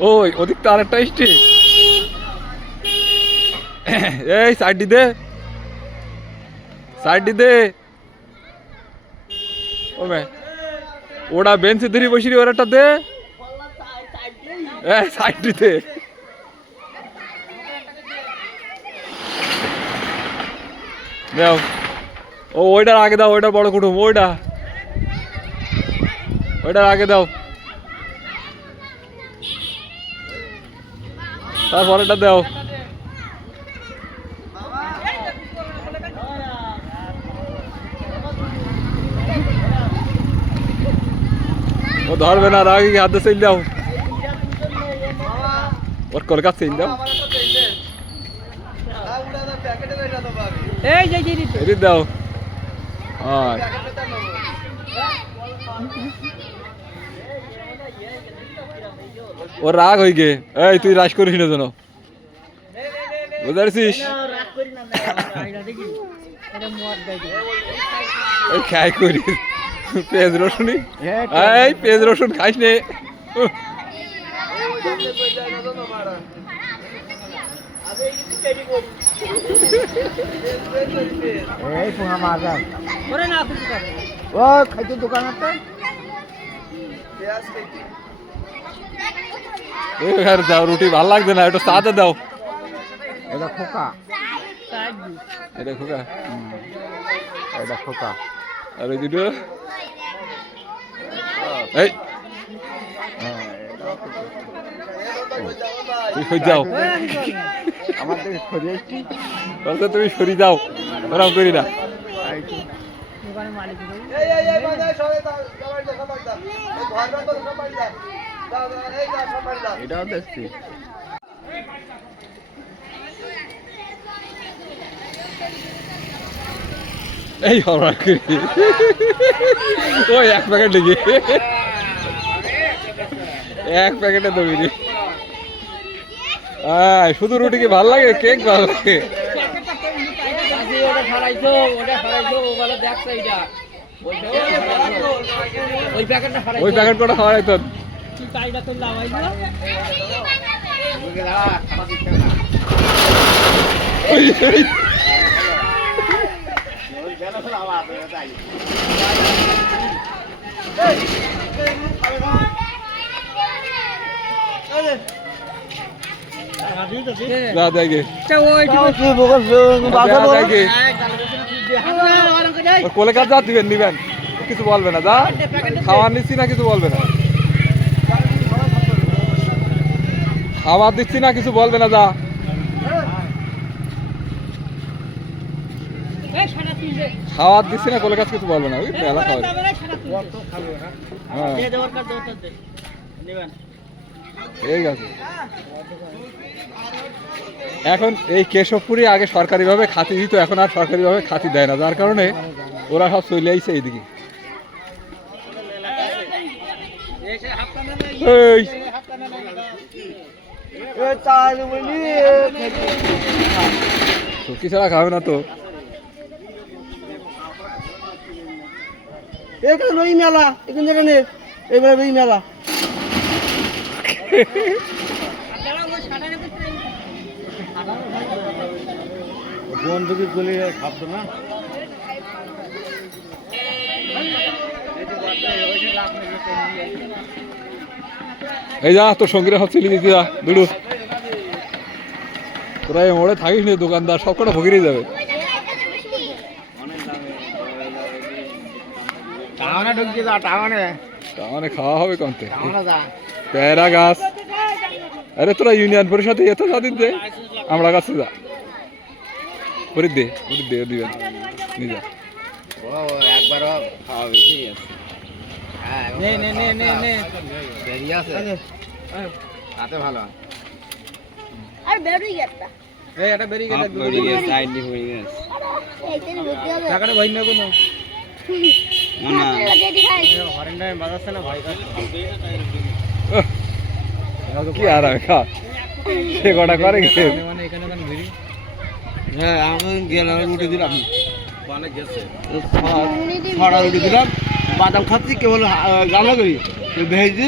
ওই ওদিক তো আরেকটা স্টে। এই সাইডটি দে, সাইডটি দে। ও মে ওটা বেঞ্চে ধরে বসি রে, ওরাটা দে। সাইডটি দে। দাও ও ওইটার আগে দাও, ওইটা বড় কুটুম, ওইটা ওইটার আগে দাও, তারপরেটা দাও। ও ধরবে না, আগে হাতে চেল দাও, ওর কলকাতা চেল দাও। এই দাও। ও রাগ হয়ে গে, এই তুই রাগ করিস না যেন, বুঝতে পারছিস? খাই করিস পেঁয়াজ রসুন, এই পেঁয়াজ রসুন খাইস নে। দাও রুটি ভাল লাগছে না, একটু চাতে দাও। এটা খোকা, এটা খোকা, এটা খোকা। আর ওই দুটো এই তুই সরে যাও, তুমি সরি যাও, ওরকম করি না। এটাও দেখছি। এই ওই এক প্যাকেট লেগে, এক প্যাকেটে দেবি রে। শুধু রুটি কি ভাল লাগে, কেক ভাল লাগে? ওই প্যাকেট কটা খাওয়া যেত। কলকাতা যা দিবেন নিবেন, কিছু বলবে না, যা খাওয়ার নিচ্ছি না, কিছু বলবে না, খাবার দিচ্ছি না, কিছু বলবে না, যা খাওয়ার দিচ্ছি না, কলকাতা কিছু বলবে না। ওই মেলা খাওয়া ঠিক আছে। এখন এই কেশবপুরে আগে সরকারিভাবে খাতি দিত, এখন আর সরকারিভাবে খাতি দেয় না, যার কারণে ওরা সব চলে আইছে এইদিকে। সবজি ছাড়া খাবে না তো। মেলা এখানে মেলা বন্ধুকে গলি খাদ্য না। এই যা তোর সঙ্গীরা সব চলে দিতে যা, দুডু তোরা মোড়ে থাকিস নি, দোকানদার সব কটা ভগিরে যাবে। টাউনে খাওয়া হবে কমতে পেয়ারা গাছ। আরে তোরা ইউনিয়ন পরিষদে এত স্বাধীন দে, আমরা কাছে যা করে দে, দে দিবেন নিজে একবার খাওয়া বেশি আছে। ভালো কি আর খা সে কটা করে রুটি দিলাম, রুটি দিলাম, বাদাম খাচ্ছি কেবল গামলা করি ভেজ